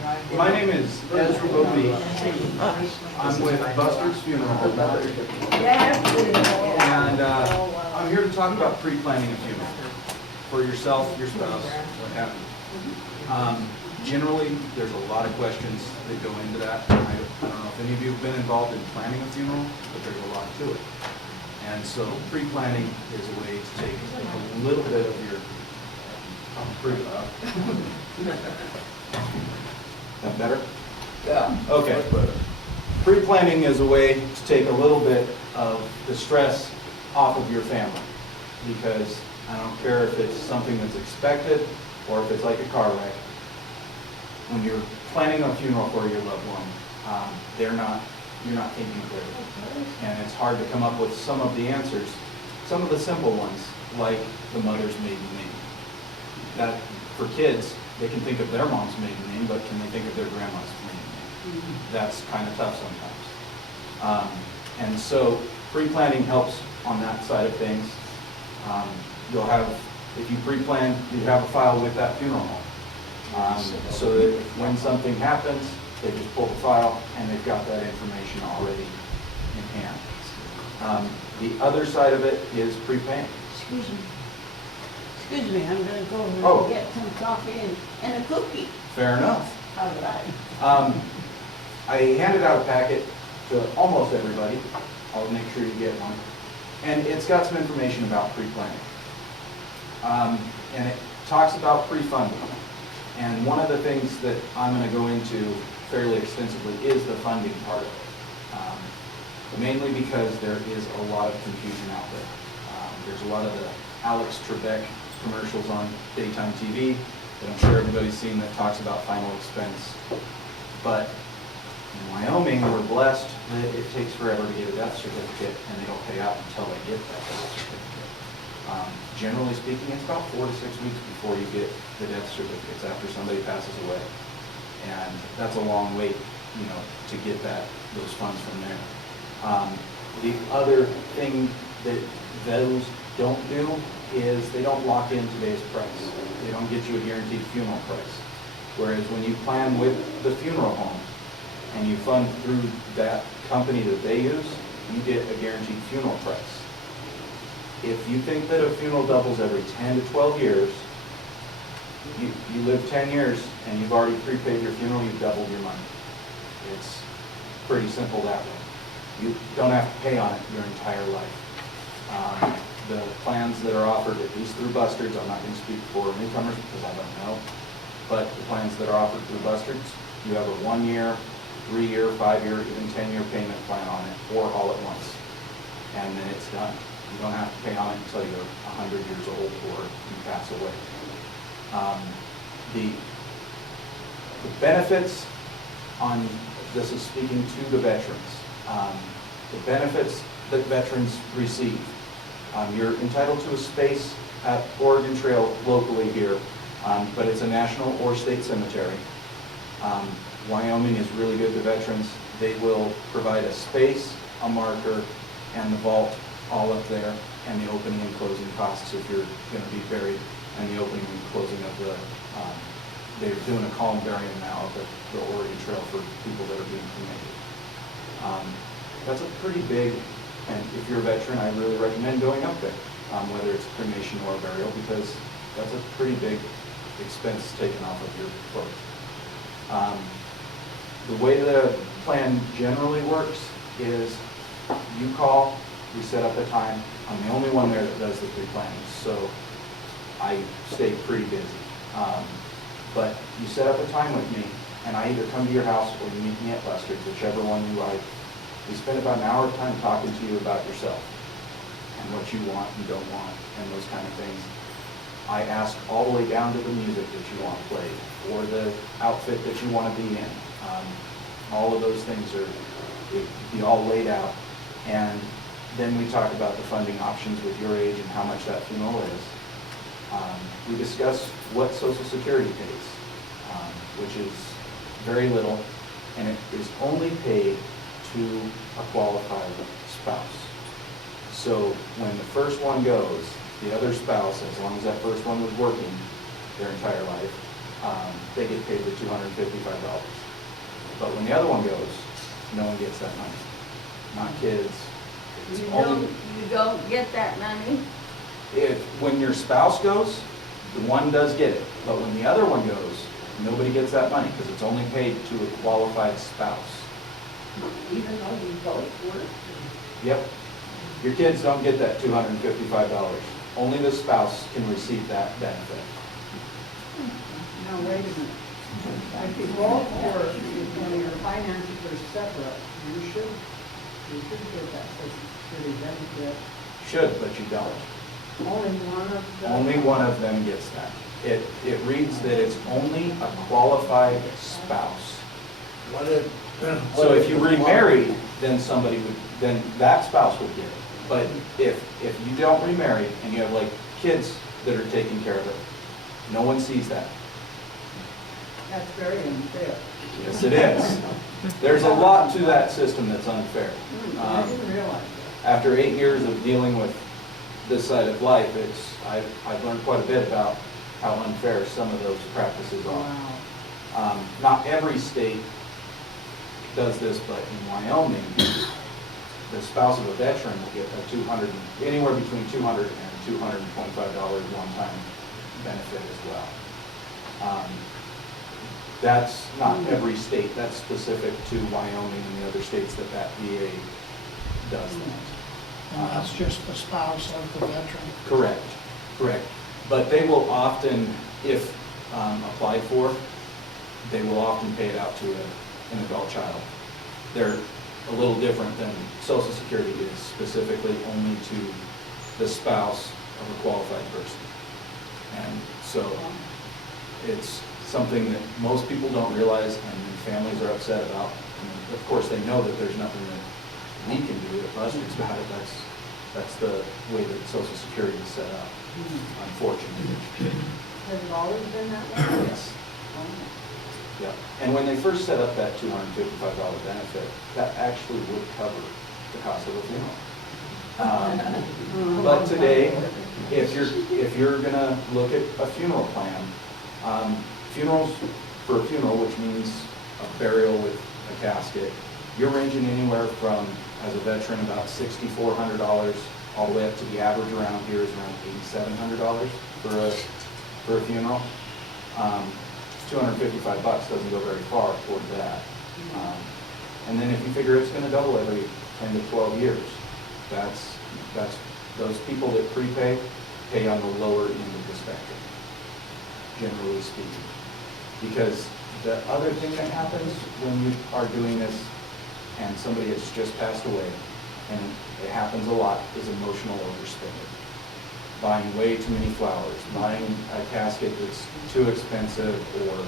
My name is Ezra. I'm with Bustards Funeral. And I'm here to talk about pre-planning a funeral for yourself, your spouse, what have you. Generally, there's a lot of questions that go into that. I don't know if any of you have been involved in planning a funeral, but there's a lot to it. And so pre-planning is a way to take a little bit of your, that better? Yeah. Okay. Pre-planning is a way to take a little bit of the stress off of your family, because I don't care if it's something that's expected or if it's like a car wreck. When you're planning a funeral for your loved one, you're not thinking clearly. And it's hard to come up with some of the answers, some of the simple ones, like the mother's maiden name. That, for kids, they can think of their mom's maiden name, but can they think of their grandma's maiden name? That's kind of tough sometimes. And so pre-planning helps on that side of things. You'll have, if you pre-plan, you have a file with that funeral home. So that when something happens, they just pull the file and they've got that information already in hand. The other side of it is pre-paying. Excuse me, I'm gonna go over Oh. and get some coffee and a cookie. Fair enough. All right. I handed out a packet to almost everybody. I'll make sure you get one. And it's got some information about pre-planning. And it talks about pre-funding. And one of the things that I'm going to go into fairly extensively is the funding part of it. Mainly because there is a lot of confusion out there. There's a lot of the Alex Trebek commercials on daytime TV that I'm sure everybody's seen that talks about final expense. But in Wyoming, we're blessed that it takes forever to get a death certificate, and they don't pay out until they get that death certificate. Generally speaking, it's about 4 to 6 weeks before you get the death certificates after somebody passes away. And that's a long wait, to get those funds from there. The other thing that those don't do is they don't lock in today's price. They don't get you a guaranteed funeral price. Whereas when you plan with the funeral home and you fund through that company that they use, you get a guaranteed funeral price. If you think that a funeral doubles every 10 to 12 years, you live 10 years and you've already prepaid your funeral, you've doubled your money. It's pretty simple that way. You don't have to pay on it your entire life. The plans that are offered, at least through Bustards, I'm not going to speak for newcomers because I don't know, but the plans that are offered through Bustards, you have a 1 year, 3 year, 5 year, even 10-year payment plan on it, or all at once. And then it's done. You don't have to pay on it until you're 100 years old or you pass away. The benefits on, this is speaking to the veterans, the benefits that veterans receive. You're entitled to a space at Oregon Trail locally here, but it's a national or state cemetery. Wyoming is really good to veterans. They will provide a space, a marker, and the vault all up there, and the opening and closing costs if you're going to be buried, and the opening and closing of the, they're doing a columbarium now of the Oregon Trail for people that are being cremated. That's a pretty big, and if you're a veteran, I really recommend going up there, whether it's cremation or burial, because that's a pretty big expense taken off of your plate. The way the plan generally works is you call, we set up a time. I'm the only one there that does the pre-planning, so I stay pretty busy. But you set up a time with me, and I either come to your house or you meet me at Bustards, whichever one you like. We spend about an hour of time talking to you about yourself and what you want and don't want and those kind of things. I ask all the way down to the music that you want played or the outfit that you want to be in. All of those things are be all laid out. And then we talk about the funding options with your age and how much that funeral is. We discuss what Social Security pays, which is very little, and it is only paid to a qualified spouse. So when the first one goes, the other spouse, as long as that first one was working their entire life, they get paid the $255. But when the other one goes, no one gets that money. Not kids. It's only, You don't get that money? when your spouse goes, the one does get it. But when the other one goes, nobody gets that money because it's only paid to a qualified spouse. Even though you both work? Yep. Your kids don't get that $255. Only the spouse can receive that benefit. Now, wait a minute. If you both work, and your finances are separate, you should get that Social Security benefit. Should, but you don't. Only one of them? Only one of them gets that. It reads that it's only a qualified spouse. So if you remarried, then then that spouse would get it. But if you don't remarry and you have like kids that are taking care of it, no one sees that. That's very unfair. Yes, it is. There's a lot to that system that's unfair. I didn't realize After 8 years of dealing with this side of life, I've learned quite a bit about how unfair some of those practices that. are. Wow. Not every state does this, but in Wyoming, the spouse of a veteran will get anywhere between $200 and $225 one-time benefit as well. That's not every state. That's specific to Wyoming and the other states that VA does that. And that's just the spouse of the veteran. Correct, correct. But they will often, if applied for, they will often pay it out to an adult child. They're a little different than Social Security is specifically only to the spouse of a qualified person. And so it's something that most people don't realize and families are upset about. And of course, they know that there's nothing that we can do at Bustards about it. That's the way that Social Security is set up, unfortunately. Has it always been that way? Yes. Yeah. And when they first set up that $255 benefit, that actually would cover the cost of a funeral. But today, if you're gonna look at a funeral plan, funerals, for a funeral, which means a burial with a casket, you're ranging anywhere from, as a veteran, about $6,400 all the way up to the average around here is around $8,700 for a funeral. $255 doesn't go very far toward that. And then if you figure it's going to double every 10 to 12 years, that's those people that prepay pay on the lower end of the spectrum, generally speaking. Because the other thing that happens when you are doing this and somebody has just passed away, and it happens a lot, is emotional overspending. Buying way too many flowers, buying a casket that's too expensive, or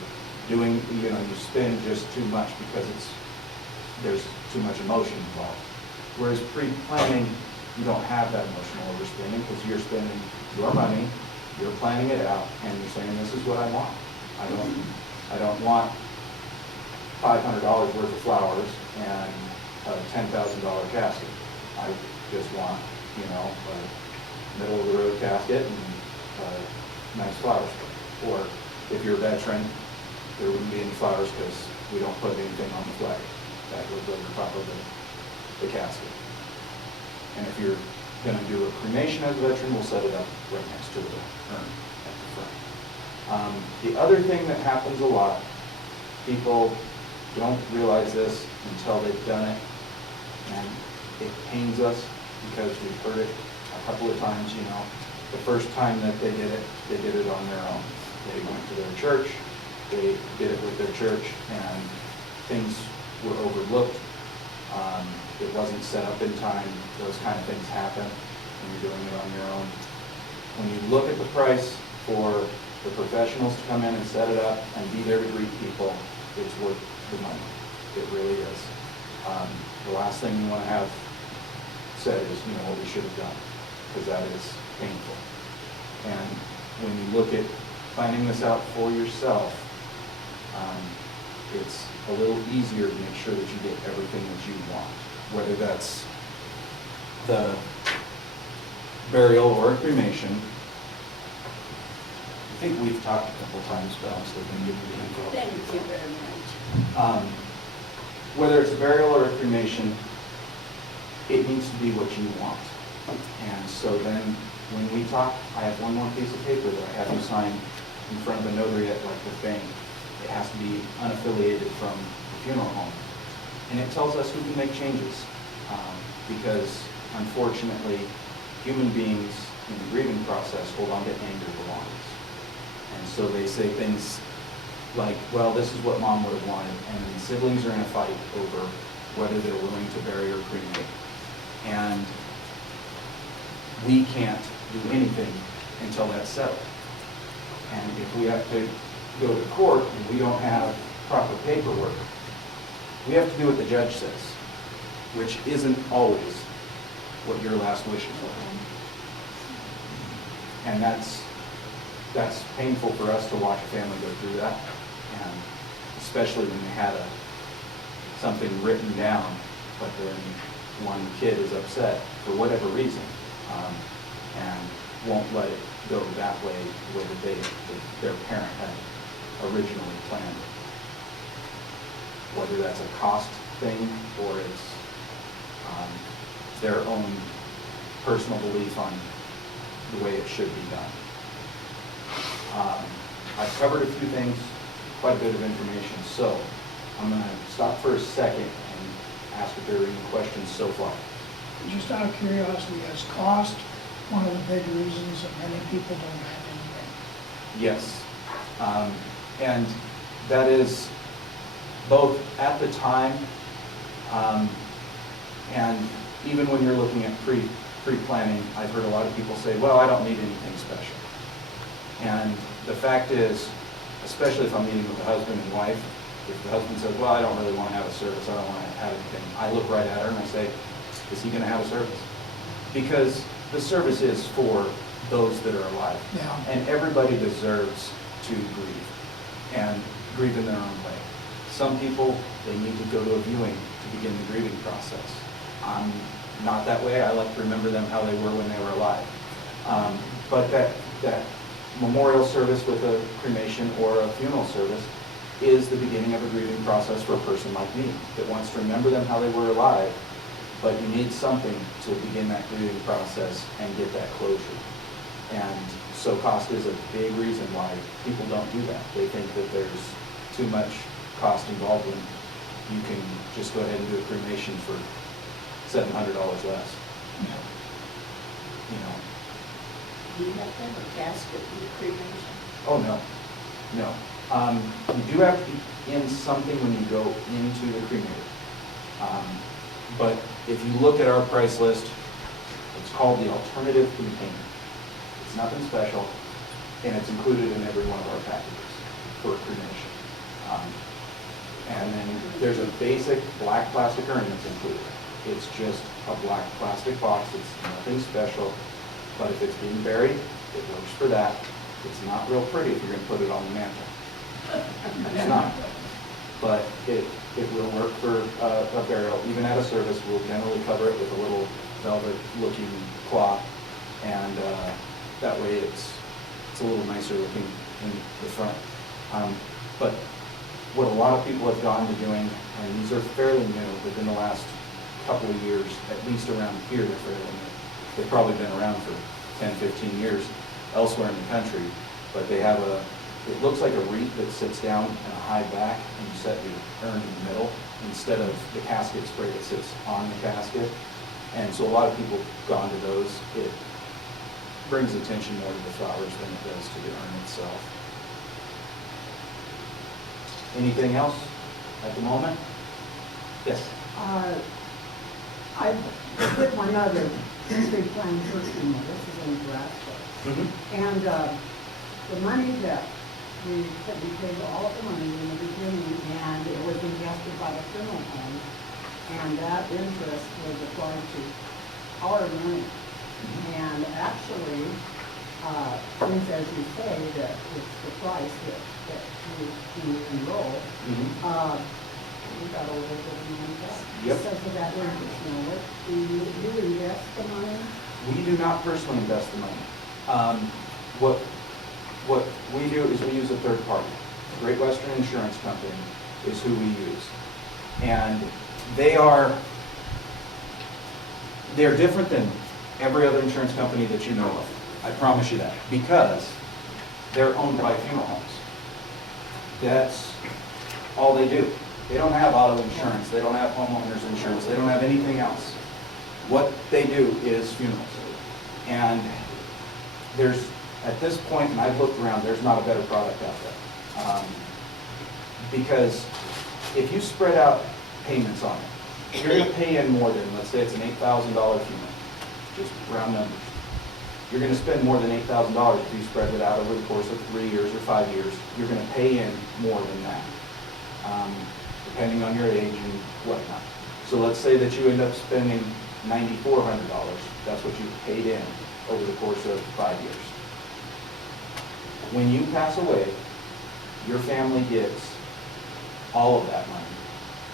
doing, you spend just too much because there's too much emotion involved. Whereas pre-planning, you don't have that emotional overspending because you're spending your money, you're planning it out, and you're saying, this is what I want. I don't want $500 worth of flowers and a $10,000 casket. I just want, a middle of the road casket and nice flowers. Or if you're a veteran, there wouldn't be any flowers because we don't put anything on the flag. That goes over top of the casket. And if you're going to do a cremation as a veteran, we'll set it up right next to the urn at the front. The other thing that happens a lot, people don't realize this until they've done it, and it pains us because we've heard it a couple of times. The first time that they did it on their own. They went to their church, they did it with their church, and things were overlooked. It wasn't set up in time. Those kind of things happen when you're doing it on your own. When you look at the price for the professionals to come in and set it up and be there to greet people, it's worth the money. It really is. The last thing you want to have said is, what we should have done, because that is painful. And when you look at planning this out for yourself, it's a little easier to make sure that you get everything that you want, whether that's the burial or a cremation. think we've talked a couple times, but I'm still going to give you the info. Thank you very much. Whether it's a burial or a cremation, it needs to be what you want. And so then, when we talk, I have one more piece of paper that I have you sign in front of a notary at like the bank. It has to be unaffiliated from the funeral home. And it tells us who can make changes. Because unfortunately, human beings in the grieving process hold on to anger belongings. And so they say things like, well, this is what mom would have wanted, and then siblings are in a fight over whether they're willing to bury or cremate. And we can't do anything until that's settled. And if we have to go to court and we don't have proper paperwork, we have to do what the judge says, which isn't always what your last wishes are. And that's painful for us to watch a family go through that, and especially when they had something written down, but then one kid is upset for whatever reason, and won't let it go that way, the way that their parent had originally planned it. Whether that's a cost thing or it's their own personal belief on the way it should be done. I've covered a few things, quite a bit of information, so I'm going to stop for a second and ask if there are any questions so far. Just out of curiosity, is cost one of the big reasons that many people don't have anything? Yes. And that is both at the time and even when you're looking at pre-planning, I've heard a lot of people say, well, I don't need anything special. And the fact is, especially if I'm meeting with the husband and wife, if the husband says, well, I don't really want to have a service, I don't want to have anything, I look right at her and I say, is he going to have a service? Because the service is for those that are alive. Yeah. And everybody deserves to grieve, and grieve in their own way. Some people, they need to go to a viewing to begin the grieving process. I'm not that way. I like to remember them how they were when they were alive. But that memorial service with a cremation or a funeral service is the beginning of a grieving process for a person like me that wants to remember them how they were alive, but you need something to begin that grieving process and get that closure. And so cost is a big reason why people don't do that. They think that there's too much cost involved when you can just go ahead and do a cremation for $700 less. Yeah. You know. Do you have to have a casket in the cremation? Oh, no. No. You do have to be in something when you go into the cremator. But if you look at our price list, it's called the alternative container. It's nothing special, and it's included in every one of our packages for cremation. And then there's a basic black plastic urn that's included. It's just a black plastic box. It's nothing special. But if it's being buried, it works for that. It's not real pretty if you're going to put it on the mantle. It's not. But it will work for a burial. Even at a service, we'll generally cover it with a little velvet-looking cloth, and that way it's a little nicer looking in the front. But what a lot of people have gone to doing, and these are fairly new within the last couple of years, at least around here, they're fairly new. They've probably been around for 10, 15 years elsewhere in the country, but they have it looks like a wreath that sits down in a high back, and you set your urn in the middle instead of the casket spray that sits on the casket. And so a lot of people have gone to those. It brings attention more to the flowers than it does to the urn itself. Anything else at the moment? Yes? I did my mother pre-planned her funeral. This is in Nebraska. And the money that we paid all of the money in the beginning, and it was invested by the funeral home, and that interest was applied to our money. And actually, since, as you say, that it's the price that you enroll, we got a little bit of money back. Yep. So for that interest, do you invest the money? We do not personally invest the money. what we do is we use a third party. Great Western Insurance Company is who we use. And they're different than every other insurance company that you know of. I promise you that, because they're owned by funeral homes. That's all they do. They don't have auto insurance, they don't have homeowners insurance, they don't have anything else. What they do is funerals. And there's, at this point, and I've looked around, there's not a better product out there. Because if you spread out payments on it, you're going to pay in more than, let's say it's an $8,000 funeral, just round numbers. You're going to spend more than $8,000 if you spread it out over the course of 3 years or 5 years. You're going to pay in more than that, depending on your age and whatnot. So let's say that you end up spending $9,400. That's what you paid in over the course of 5 years. When you pass away, your family gets all of that money,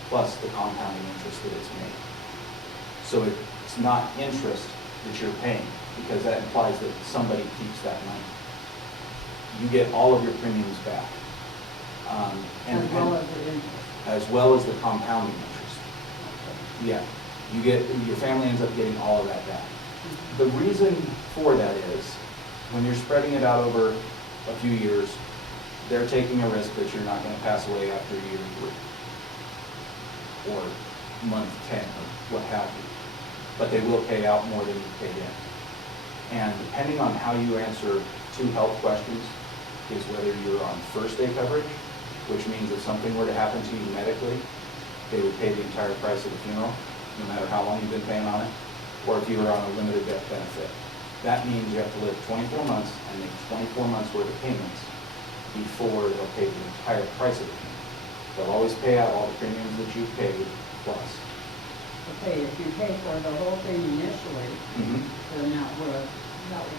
plus the compounding interest that it's made. So it's not interest that you're paying, because that implies that somebody keeps that money. You get all of your premiums back. As well as the compounding interest. Yeah, your family ends up getting all of that back. The reason for that is, when you're spreading it out over a few years, they're taking a risk that you're not going to pass away after year 3 or month 10 or what have you. But they will pay out more than you paid in. And depending on how you answer 2 health questions is whether you're on first day coverage, which means if something were to happen to you medically, they would pay the entire price of the funeral, no matter how long you've been paying on it, or if you were on a limited death benefit. That means you have to live 24 months and make 24 months worth of payments before they'll pay the entire price of the funeral. They'll always pay out all the premiums that you've paid plus. Okay, if you pay for the whole thing initially, then that would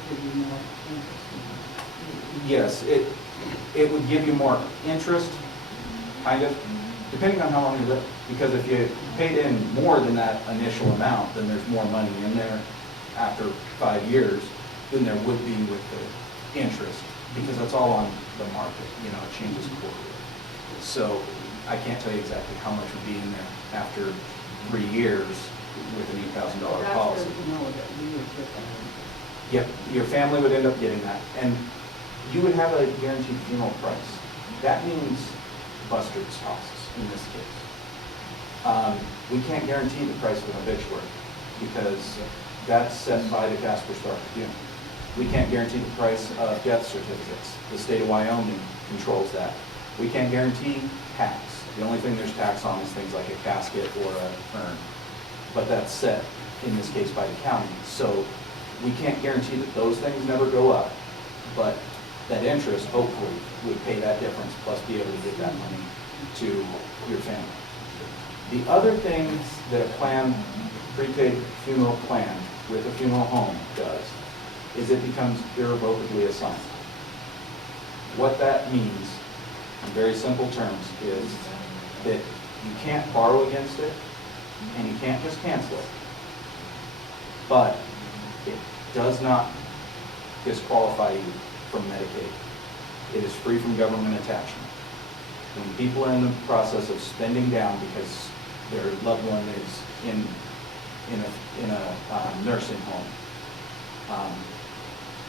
give you more interest. Yes, it would give you more interest, kind of, depending on how long you live. Because if you paid in more than that initial amount, then there's more money in there after 5 years than there would be with the interest, because that's all on the market. You know, it changes quarterly. So I can't tell you exactly how much would be in there after 3 years with an $8,000 policy. That's good to know that you would get that. Yep, your family would end up getting that. And you would have a guaranteed funeral price. That means Bustards costs in this case. We can't guarantee the price of an obituary because that's set by the Casper Star Tribune. We can't guarantee the price of death certificates. The state of Wyoming controls that. We can't guarantee tax. The only thing there's tax on is things like a casket or a urn. But that's set, in this case, by the county. So we can't guarantee that those things never go up, but that interest, hopefully, would pay that difference, plus be able to get that money to your family. The other thing that a prepaid funeral plan with a funeral home does is it becomes irrevocably assigned. What that means, in very simple terms, is that you can't borrow against it, and you can't just cancel it. But it does not disqualify you from Medicaid. It is free from government attachment. When people are in the process of spending down because their loved one is in a nursing home,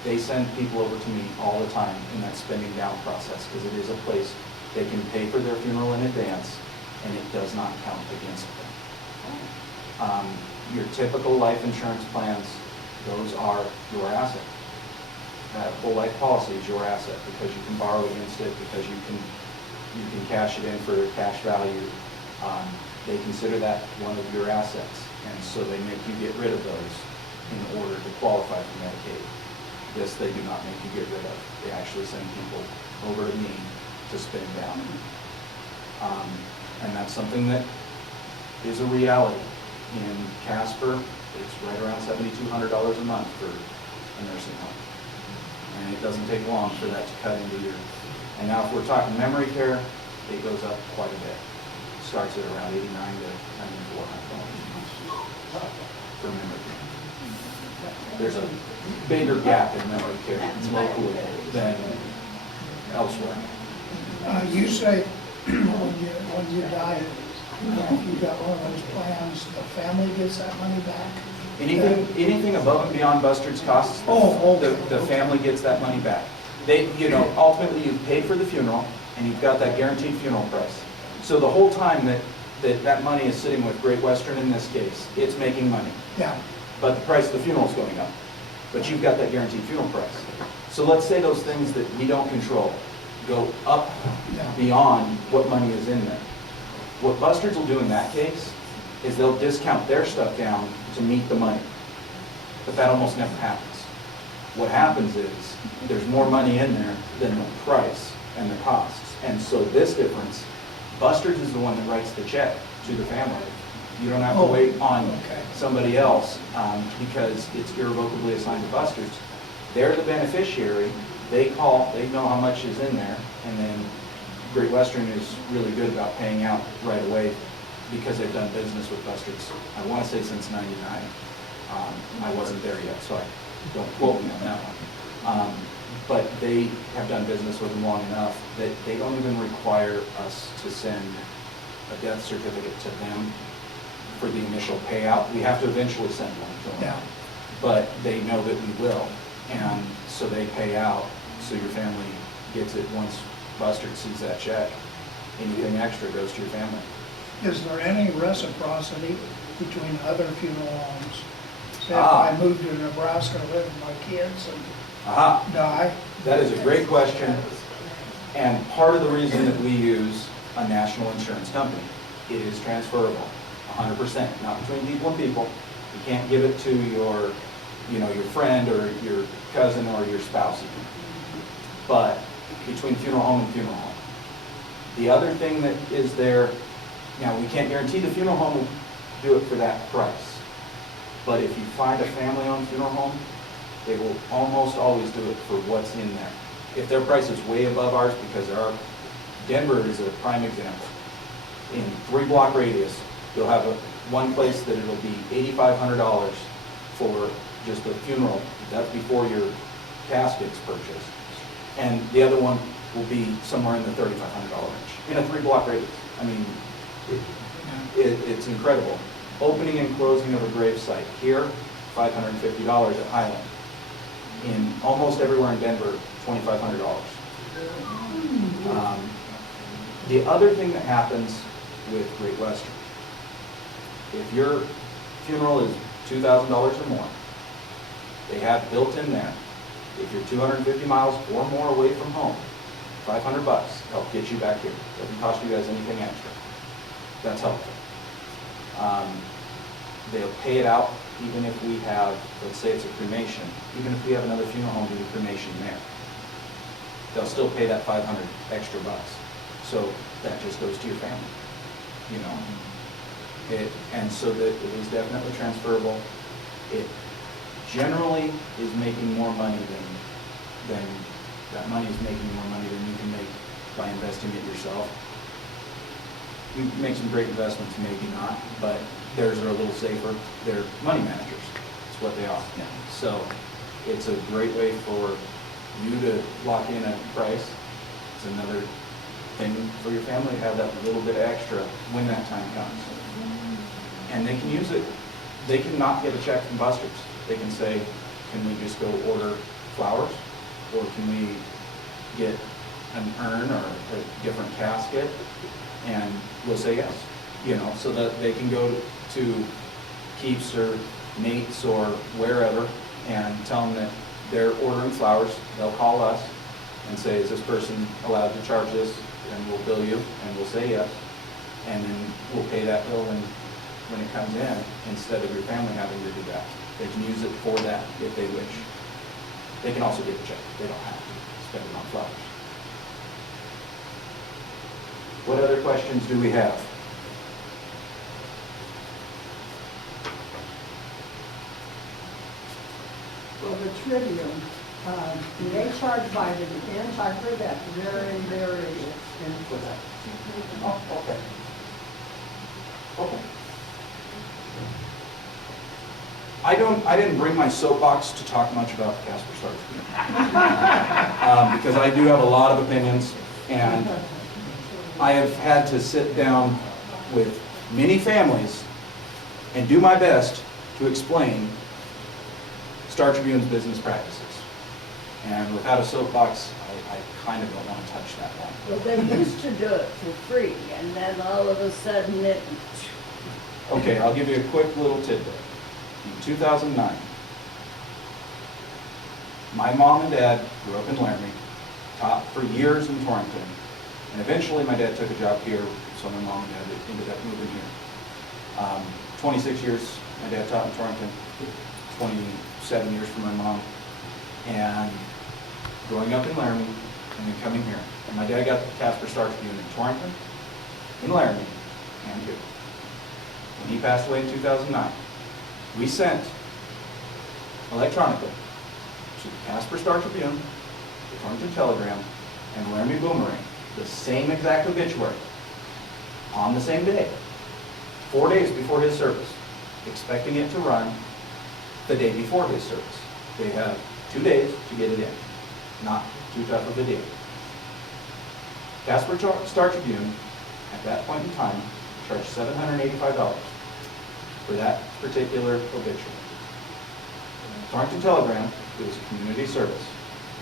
they send people over to me all the time in that spending down process, because it is a place they can pay for their funeral in advance, and it does not count against them. Your typical life insurance plans, those are your asset. Whole life policy is your asset because you can borrow against it, because you can cash it in for cash value. They consider that one of your assets, and so they make you get rid of those in order to qualify for Medicaid. This they do not make you get rid of. They actually send people over to me to spend down. And that's something that is a reality. In Casper, it's right around $7,200 a month for a nursing home. And it doesn't take long for that to cut into your, and now if we're talking memory care, it goes up quite a bit. It starts at around $89 to $9,400 for memory care. There's a bigger gap in memory care locally than elsewhere. You say when you die, if you got one of those plans, the family gets that money back? Anything above and beyond Bustards costs, Oh, the family gets that money back. They, ultimately you've paid for the funeral and you've got that guaranteed funeral price. So the whole time that money is sitting with Great Western in this case, it's making money. Yeah, But the price of the funeral is going up. But you've got that guaranteed funeral price. So let's say those things that we don't control go up yeah. beyond what money is in there. What Bustards will do in that case is they'll discount their stuff down to meet the money. But that almost never happens. What happens is there's more money in there than the price and the costs. And so this difference, Bustards is the one that writes the check to the family. You don't have to wait on somebody else because it's irrevocably assigned to Bustards. They're the beneficiary. They know how much is in there, and then Great Western is really good about paying out right away because they've done business with Bustards, I want to say since '99. I wasn't there yet, so don't quote me on that one. But they have done business with them long enough that they don't even require us to send a death certificate to them for the initial payout. We have to eventually send one to them. Yeah. But they know that we will, and so they pay out, so your family gets it once Bustard sees that check. Anything extra goes to your family. Is there any reciprocity between other funeral homes? Say if I moved to Nebraska, live with my kids and Aha, die? that is a great question, and part of the reason that we use a national insurance company, it is transferable, 100%, not between people and people. You can't give it to your friend or your cousin or your spouse even. But between funeral home and funeral home. The other thing that is there, now we can't guarantee the funeral home will do it for that price. But if you find a family-owned funeral home, they will almost always do it for what's in there. If their price is way above ours, because Denver is a prime example. In 3-block radius, you'll have one place that it'll be $8,500 for just the funeral. That's before your casket's purchased. And the other one will be somewhere in the $3,500 range, in a 3-block radius. I mean, it's incredible. Opening and closing of a grave site. Here, $550 at Highland. In almost everywhere in Denver, $2,500. The other thing that happens with Great Western, if your funeral is $2,000 or more, they have built in there, if you're 250 miles or more away from home, $500 help get you back here. Doesn't cost you guys anything extra. That's helpful. They'll pay it out even if we have, let's say it's a cremation, even if we have another funeral home do the cremation there. They'll still pay that 500 extra bucks. So that just goes to your family, and so that it is definitely transferable. It generally is making more money than that money is making more money than you can make by investing it yourself. You make some great investments, maybe not, but theirs are a little safer. They're money managers. That's what they are. Yeah. So it's a great way for you to lock in a price. It's another thing for your family to have that little bit extra when that time comes. And they can use it. They can not get a check from Bustards. They can say, can we just go order flowers? Or can we get an urn or a different casket? And we'll say yes, so that they can go to Keeps or Nate's or wherever and tell them that they're ordering flowers. They'll call us and say, is this person allowed to charge this? And we'll bill you, and we'll say yes. And then we'll pay that bill when it comes in, instead of your family having to do that. They can use it for that if they wish. They can also get the check. They don't have to spend it on flowers. What other questions do we have? Well, the Trivium, do they charge by the inch? I've heard that very, very expensive. Oh, okay. Okay. I didn't bring my soapbox to talk much about the Casper Starch because I do have a lot of opinions, and I have had to sit down with many families and do my best to explain Star Tribune's business practices. And without a soapbox, I kind of don't want to touch that one. Well, they used to do it for free, and then all of a sudden it, Okay, I'll give you a quick little tidbit. In 2009, my mom and dad grew up in Laramie, taught for years in Torrington, and eventually my dad took a job here, so my mom and dad ended up moving here. 26 years my dad taught in Torrington, 27 years for my mom, and growing up in Laramie and then coming here. And my dad got the Casper Starch Tribune in Torrington, in Laramie, and here. When he passed away in 2009, we sent electronically to the Casper Star Tribune, the Torrington Telegram, and Laramie Boomerang the same exact obituary on the same day, 4 days before his service, expecting it to run the day before his service. They have 2 days to get it in, not too tough of a deal. Casper Star Tribune, at that point in time, charged $785 for that particular obituary. Torrington Telegram, it was a community service,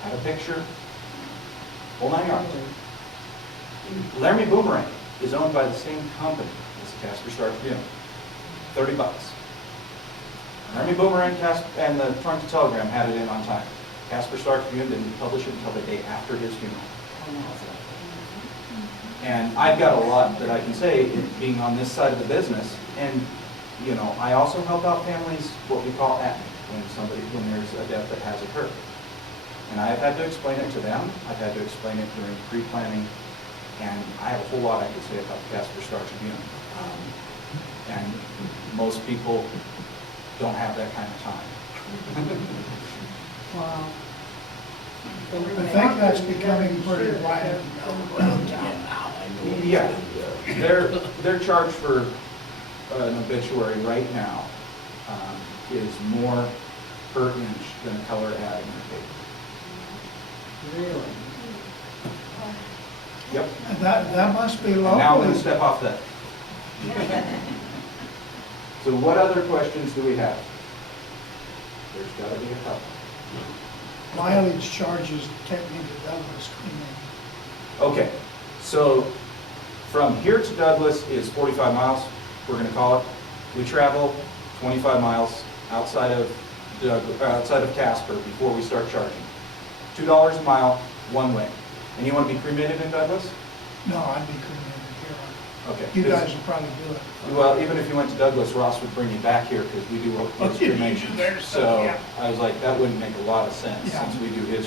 had a picture, whole 9 yards. Laramie Boomerang is owned by the same company as the Casper Star Tribune, $30. Laramie Boomerang and the Torrington Telegram had it in on time. Casper Star Tribune didn't publish it until the day after his funeral. And I've got a lot that I can say in being on this side of the business, and you know, I also help out families what we call at when there's a death that has occurred. And I've had to explain it to them. I've had to explain it during pre-planning, and I have a whole lot I could say about the Casper Star Tribune. And most people don't have that kind of time. Wow. I think that's becoming pretty wide around town. Yeah, they're charged for an obituary right now is more per inch than a color ad in the paper. Really? Yep. And that must be And now I'm going to locally. step off that. So what other questions do we have? There's got to be a couple. Mileage charges take me to Douglas. Okay, so from here to Douglas is 45 miles, we're going to call it. We travel 25 miles outside of Casper before we start charging. $2 a mile, one way. And you want to be cremated in Douglas? No, I'd be cremated here. Okay. You guys would probably do it. Well, even if you went to Douglas, Ross would bring you back here because we do his Oh, you do cremation. their stuff, So yeah. I was like, that wouldn't make a lot of sense Yeah. since we do his